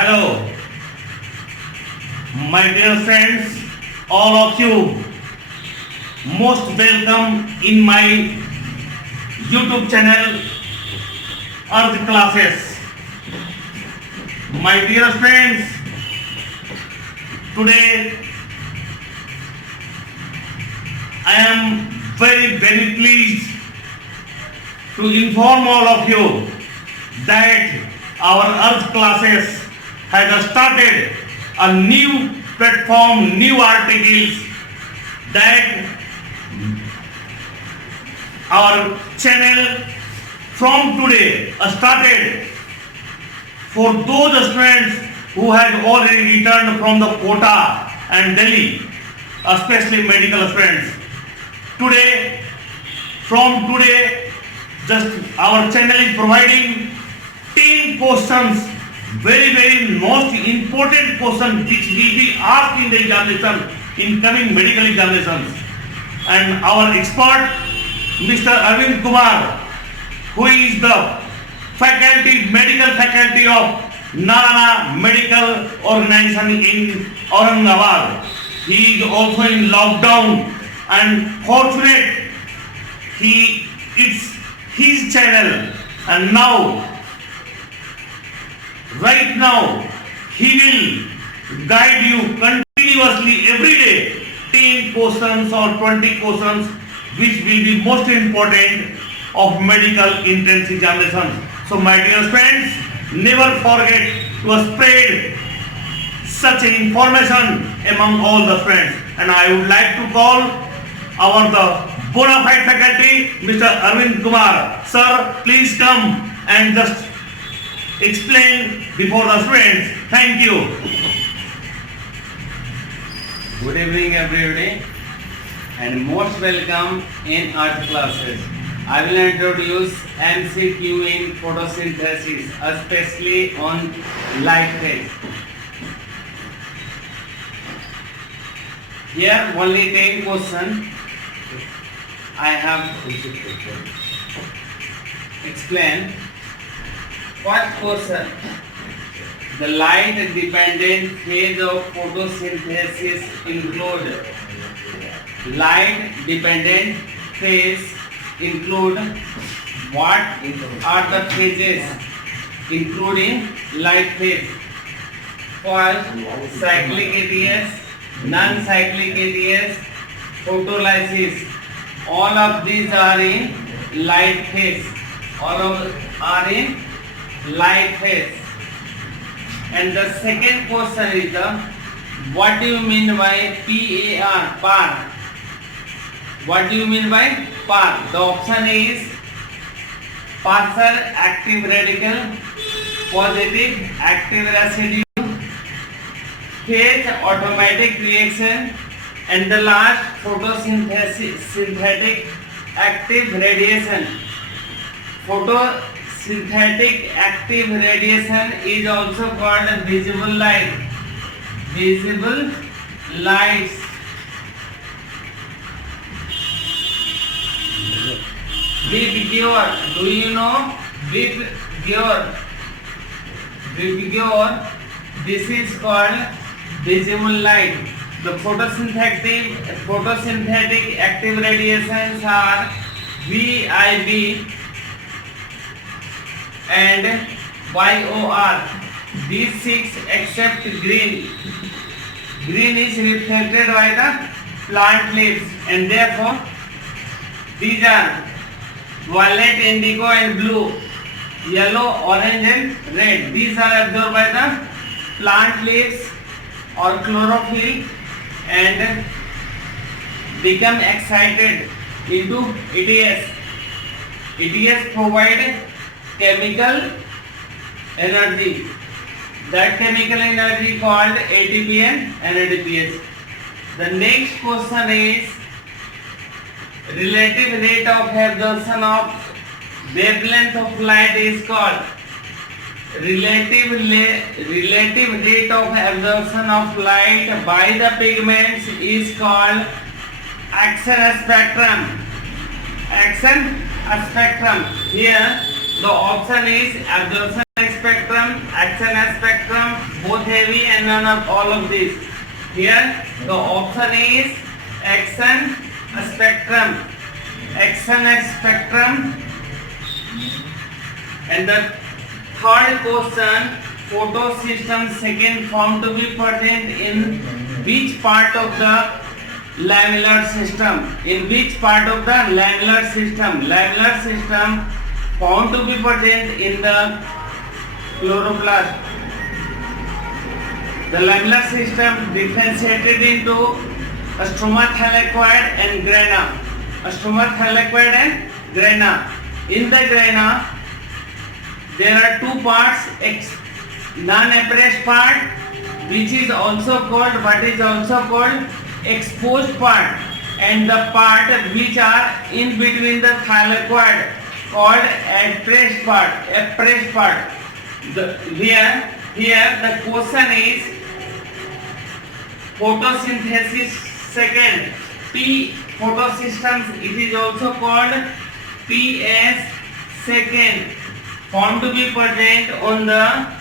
Hello, my dear friends, all of you, most welcome in my YouTube channel Earth Classes. My dear friends, today I am very pleased to inform all of you that our Earth Classes has started a new platform, new articles that our channel from today started for those students who had already returned from the Kota and Delhi, especially medical students. Today, from today, just our channel is providing 10 questions, very most important question which will be asked in the examination, in coming medical examinations. And our expert, Mr. Arvind Kumar, who is the medical faculty of Narana Medical Organization in Aurangabad. He is also in lockdown, and fortunate it's his channel, and right now he will guide you continuously every day 10 questions or 20 questions which will be most important of medical entrance examinations. So my dear friends, never forget to spread such information among all the friends. And I would like to call the bona fide faculty, Mr. Arvind Kumar. Sir, please come and just explain before the students. Thank you. Good evening everybody and most welcome in art classes. I will introduce MCQ in photosynthesis, especially on light phase. Here only 10 questions I have explained. First question: the light dependent phase of photosynthesis include. Light dependent phase include what are the phases including light phase? First, cyclic ATS, non-cyclic ATS, photolysis. All of these are in light phase. Are in light phase. And the second question is what do you mean by PAR? PAR. What do you mean by PAR? The option is partial active radical, positive active residue, phase automatic reaction, and the last photosynthetic active radiation. Photosynthetic active radiation is also called visible light. Visible light. Vibgyor. Do you know Vibgyor? Vibgyor. This is called visible light. The photosynthetic active radiations are VIB and YOR. These six except green. Green is reflected by the plant leaves, and therefore these are violet, indigo and blue, yellow, orange and red. These are absorbed by the plant leaves or chlorophyll and become excited into ETS. ETS provide chemical energy. That chemical energy called ATP and NADPH. The next question is relative rate of absorption of wavelength of light is called. Relative rate of absorption of light by the pigments is called action spectrum. Action spectrum. Here the option is absorption spectrum, XNS spectrum, both heavy and none of all of this. Here the option is XN spectrum. XNX spectrum. And the third question, photo system second found to be present in which part of the lamellar system? In which part of the lamellar system? Lamellar system found to be present in the chloroplast. The lamellar system differentiated into a stroma thylakoid and grana. A stroma thylakoid and grana. In the grana, there are two parts, non-appraised part, which is also called, exposed part, and the part which are in between the thylakoid called appraised part. Here the question is photosynthesis second. P photosystems, it is also called PS second, found to be present on the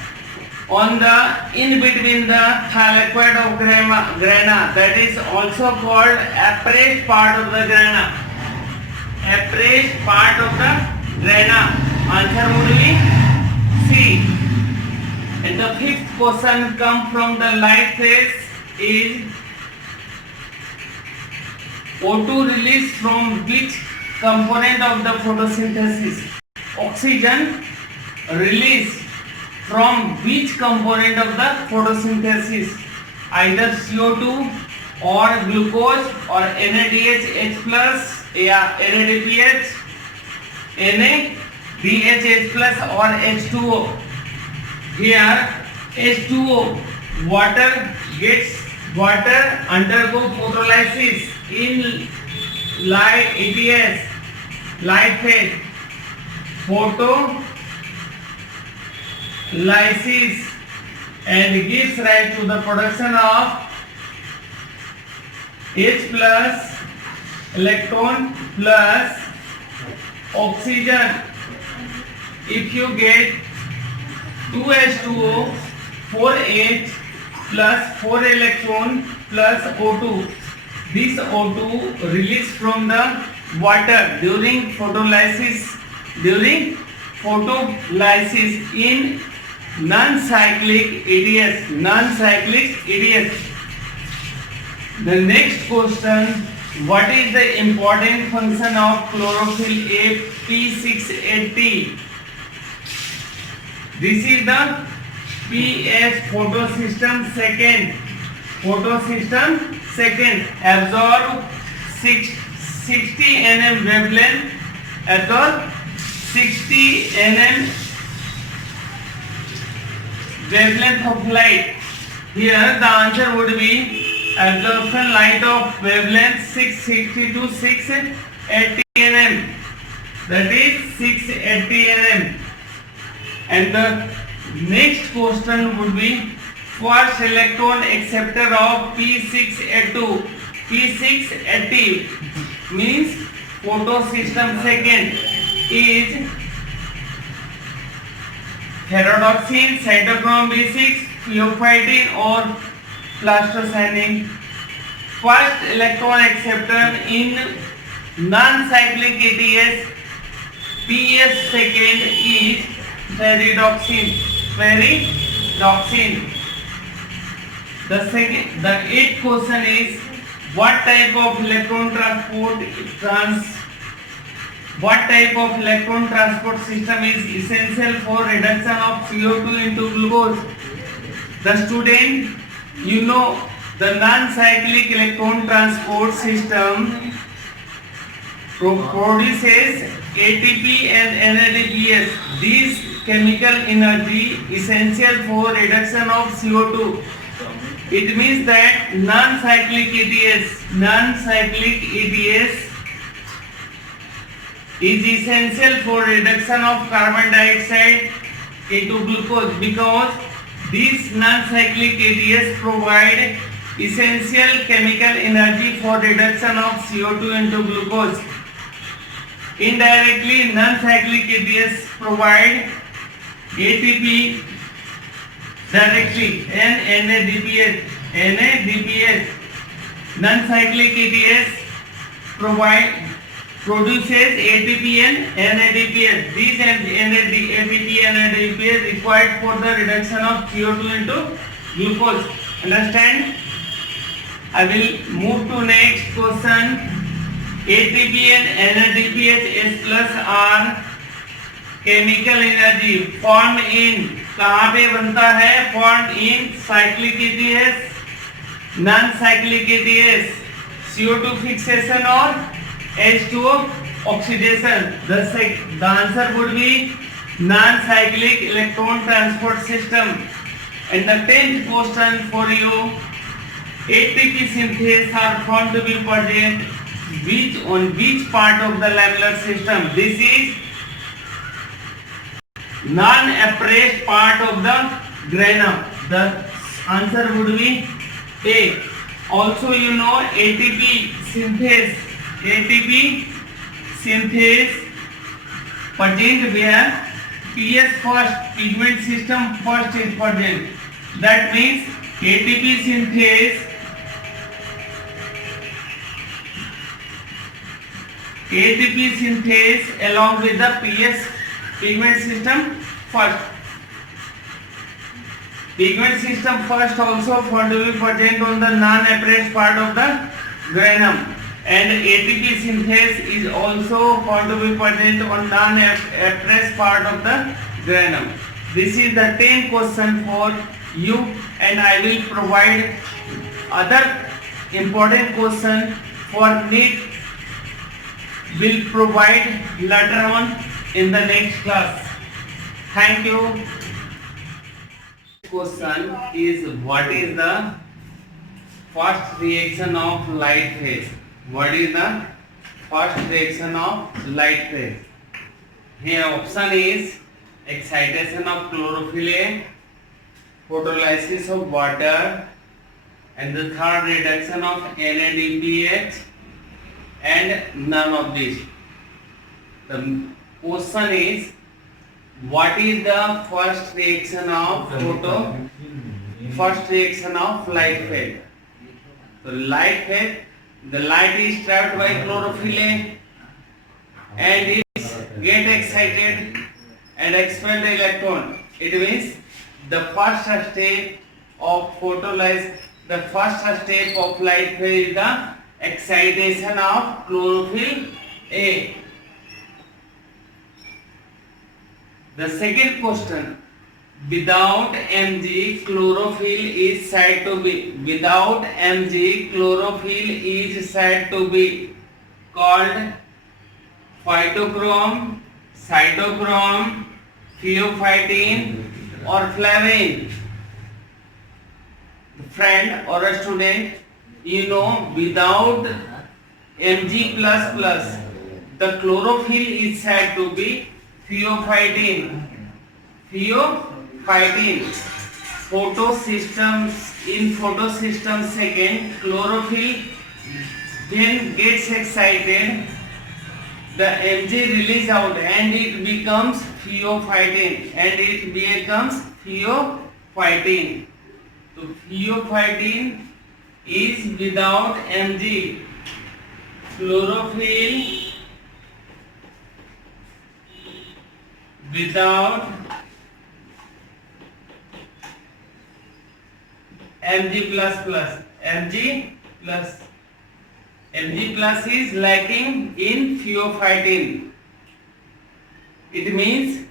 in between the thylakoid of grana, that is also called appraised part of the grana. Appraised part of the grana. Answer would be C. And the fifth question comes from the light phase is O2 released from which component of the photosynthesis? Oxygen released from which component of the photosynthesis? Either CO2 or glucose or NADH H plus, NADPH, NADH plus or H2O. Here H2O, water undergo photolysis in light ATS, light phase. Photolysis and gives rise to the production of H plus electron plus oxygen. If you get 2H2O, 4H plus 4 electron plus O2. This O2 released from the water during photolysis in non-cyclic ADS. The next question, what is the important function of chlorophyll A P680? This is the PS photosystem second. Absorb 60 nm wavelength. Absorb 60 nm wavelength of light. Here the answer would be absorption light of wavelength 660 to 680 nm. That is 680 nm. And the next question would be first electron acceptor of P680. P680 means photosystem second is heterodoxine, cytochrome B6, pheophytin or plastocyanin. First electron acceptor in non-cyclic ATS PS second is peridoxine. The eighth question is what type of electron transport system is essential for reduction of CO2 into glucose? The student, you know, the non-cyclic electron transport system produces ATP and NADPH. These chemical energy essential for reduction of CO2. It means that non-cyclic ATS is essential for reduction of carbon dioxide into glucose because these non-cyclic ATS provide essential chemical energy for reduction of CO2 into glucose. Indirectly, non-cyclic ATS provide ATP directly NADPH non-cyclic ATS produces ATP and NADPH. These ATP and NADPH required for the reduction of CO2 into glucose. Understand? I will move to next question. ATP and NADPH S plus R chemical energy formed in, कहाँ पे बनता है? Formed in cyclic ATS, non-cyclic ATS, CO2 fixation or H2O oxidation. The answer would be non-cyclic electron transport system. And the 10th question for you, ATP synthase are found to be present on which part of the lamellar system? This is non-appressed part of the granum. The answer would be A. Also you know ATP synthase present where PS first, pigment system first is present. That means ATP synthase along with the PS pigment system first. Pigment system first also found to be present on the non-appressed part of the granum, and ATP synthase is also found to be present on non-appressed part of the granum. This is the 10th question for you, and I will provide other important question for NEET. Will provide later on in the next class. Thank you. Question is, what is the first reaction of light phase? What is the first reaction of light phase? Here option is excitation of chlorophyll A, photolysis of water, and the third reduction of NADPH, and none of these. The question is, what is the first reaction of light phase? So light phase, the light is trapped by chlorophyll A and is get excited and expel the electron. It means the first step of light phase is the excitation of chlorophyll A. The second question, without Mg chlorophyll is said to be called phytochrome, cytochrome, pheophytin or flavin. Friend or a student, you know, without Mg++, the chlorophyll is said to be pheophytin. Photosystem second, chlorophyll then gets excited, the Mg release out and it becomes pheophytin. So pheophytin is without Mg. Chlorophyll without Mg++. Mg+ is lacking in pheophytin. It means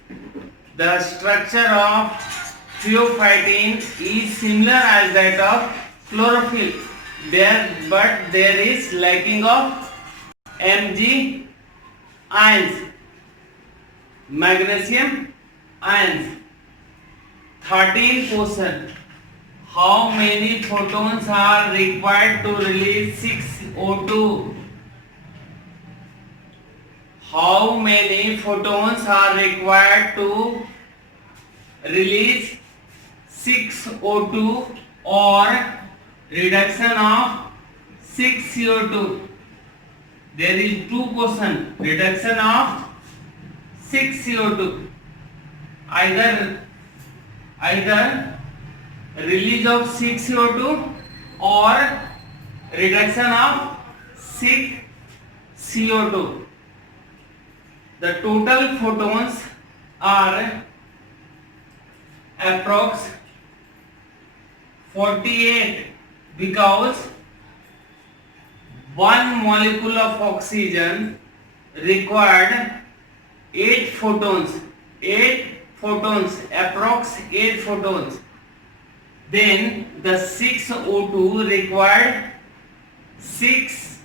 the structure of pheophytin is similar as that of chlorophyll, but there is lacking of Mg ions, magnesium ions. 13 question, how many photons are required to release 6O2? How many photons are required to release 6O2 or reduction of 6CO2? There is two question, reduction of 6CO2. either release of 6 CO2 or reduction of 6 CO2. The total photons are approx 48 because one molecule of oxygen required 8 photons, approx 8 photons. Then the 6 O2 required 6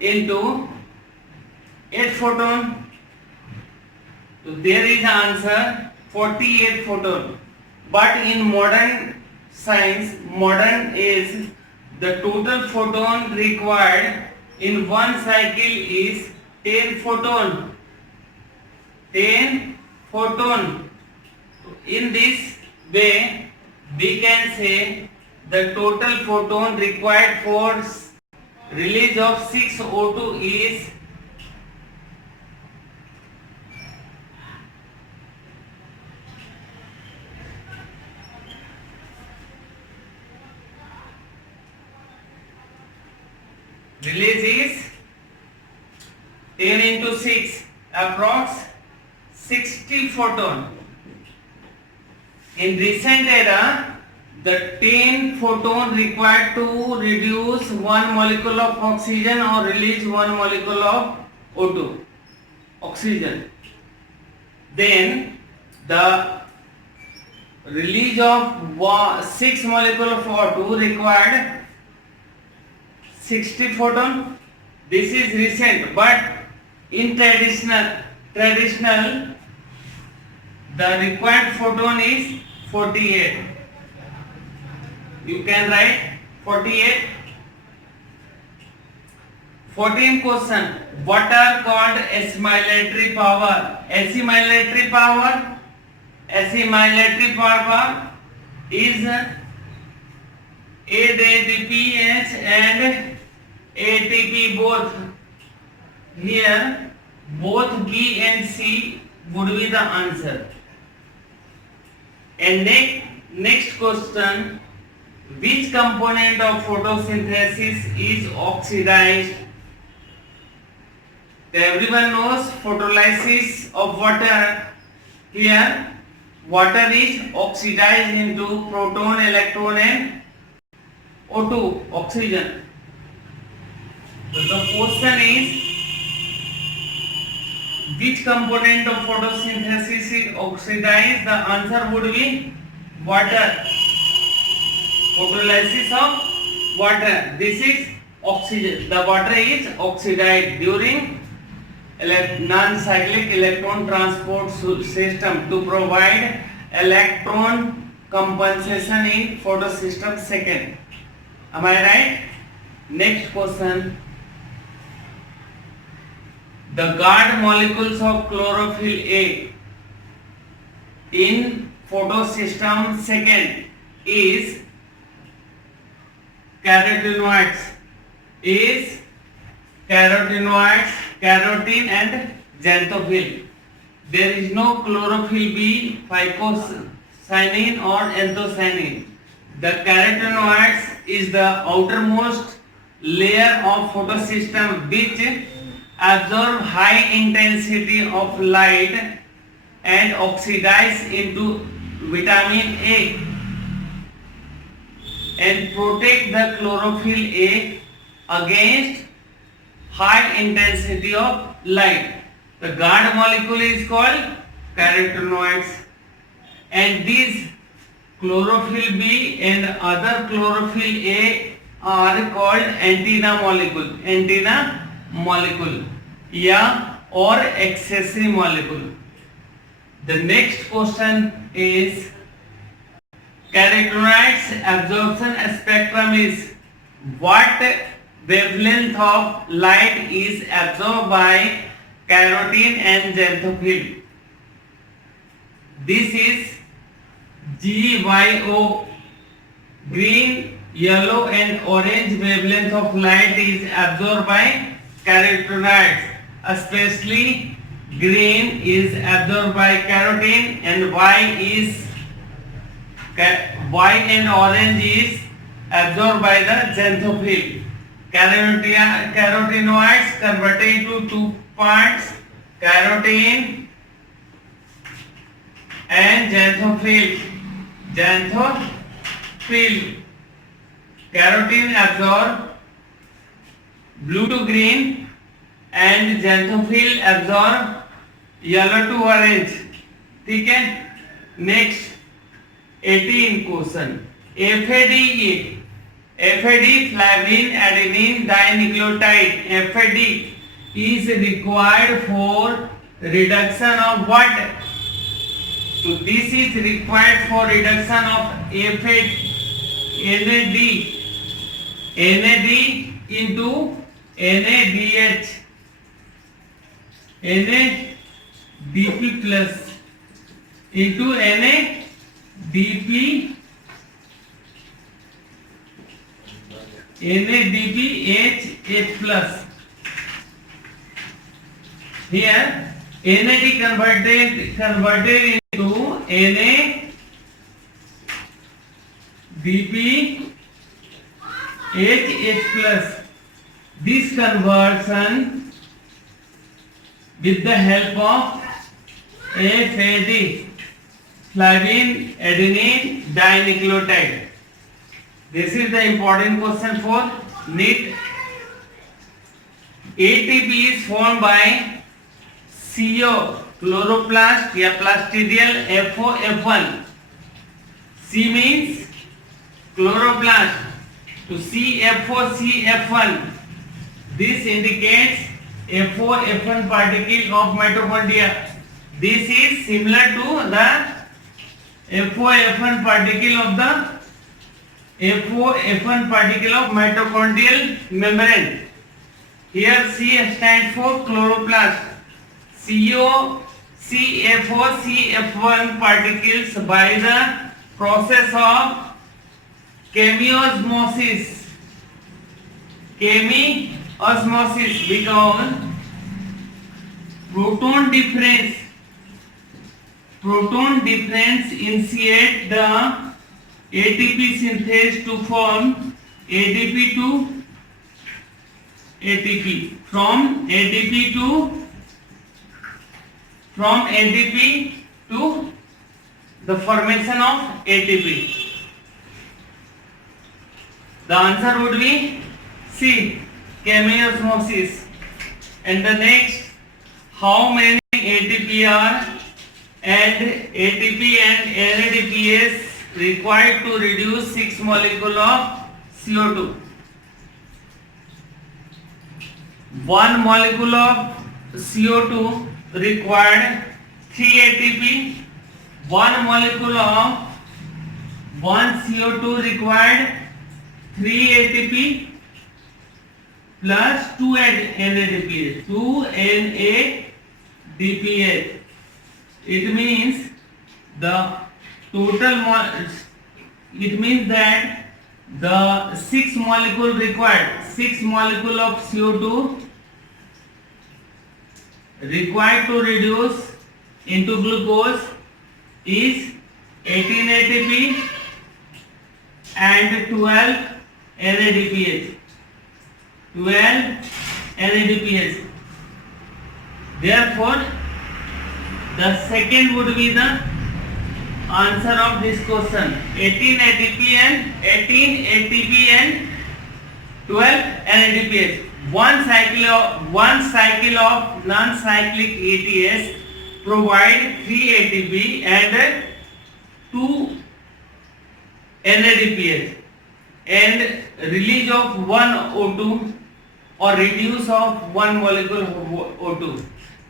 into 8 photon. So there is answer 48 photon. But in modern science, modern age, the total photon required in one cycle is 10 photon. 10 photon. In this way, we can say the total photon required for release of 6 O2 is release is 10 into 6 approx 60 photon. In recent era, the 10 photon required to reduce one molecule of oxygen or release one molecule of O2 oxygen. Then the release of 6 molecule of O2 required 60 photon. This is recent, but in traditional the required photon is 48. You can write 48. 14 question. What are called assimilatory power? Assimilatory power is ADPH and ATP both. Here both B and C would be the answer. And next question, which component of photosynthesis is oxidized? Everyone knows photolysis of water. Here water is oxidized into proton, electron and O2 oxygen. So the question is, which component of photosynthesis is oxidized? The answer would be water. Photolysis of water. This is oxygen. The water is oxidized during non-cyclic electron transport system to provide electron compensation in photosystem second. Am I right? Next question. The guard molecules of chlorophyll A in photosystem second is carotenoids. Carotene and xanthophyll. There is no chlorophyll B, phycocyanin or anthocyanin. The carotenoids is the outermost layer of photosystem which absorb high intensity of light and oxidize into vitamin A and protect the chlorophyll A against high intensity of light. The guard molecule is called carotenoids, and these chlorophyll B and other chlorophyll A are called antenna molecule or accessory molecule. The next question is, carotenoids absorption spectrum is what wavelength of light is absorbed by carotene and xanthophyll. This is GYO, green, yellow and orange wavelength of light is absorbed by carotenoids, especially green is absorbed by carotene and white and orange is absorbed by the xanthophyll. Carotenoids converted into two parts, carotene and xanthophyll. Carotene absorb blue to green and xanthophyll absorb yellow to orange. ठीक है. Next 18 question. FAD flavin adenine dinucleotide. FAD is required for reduction of what? So this is required for reduction of NAD into NADH, NADP plus into NADPH plus. Here NAD converted into NADPH plus. This conversion with the help of FAD, flavin adenine dinucleotide. This is the important question for NEET. ATP is formed by CO, chloroplast या plastidial FOF1. C means chloroplast to CFO-CF1. This indicates FOF1 particle of mitochondria. This is similar to the FOF1 particle of mitochondrial membrane. Here C stands for chloroplast. CFO-CF1 particles by the process of chemiosmosis because proton difference initiate the ATP synthase to form ADP to ATP. From ADP to the formation of ATP. The answer would be C, chemiosmosis. And the next, how many ATP and NADPS required to reduce 6 molecule of CO2? 1 molecule of CO2 required 3 ATP. 1 molecule of 1 CO2 required 3 ATP plus 2 NADPH. 2 NADPH. It means the total it means that the 6 molecule required, 6 molecule of CO2 required to reduce into glucose is 18 ATP and 12 NADPH. 12 NADPH. Therefore, the second would be the answer of this question. 18 ATP and 12 NADPH. One cycle of non-cyclic ATS provide 3 ATP and 2 NADPH and release of 1 O2 or reduce of 1 molecule of O2.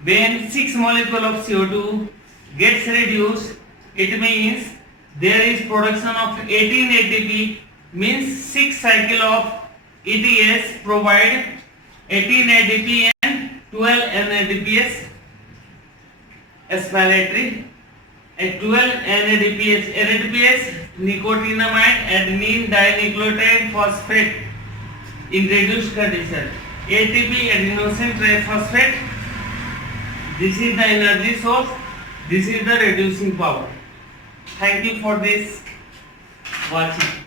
When 6 molecule of CO2 gets reduced, it means there is production of 18 ATP, means 6 cycle of ETS provide 18 ATP and 12 NADPH explanatory. And 12 NADPH, nicotinamide adenine dinucleotide phosphate in reduced condition. ATP adenosine triphosphate This is the energy source. This is the reducing power. Thank you for this watching.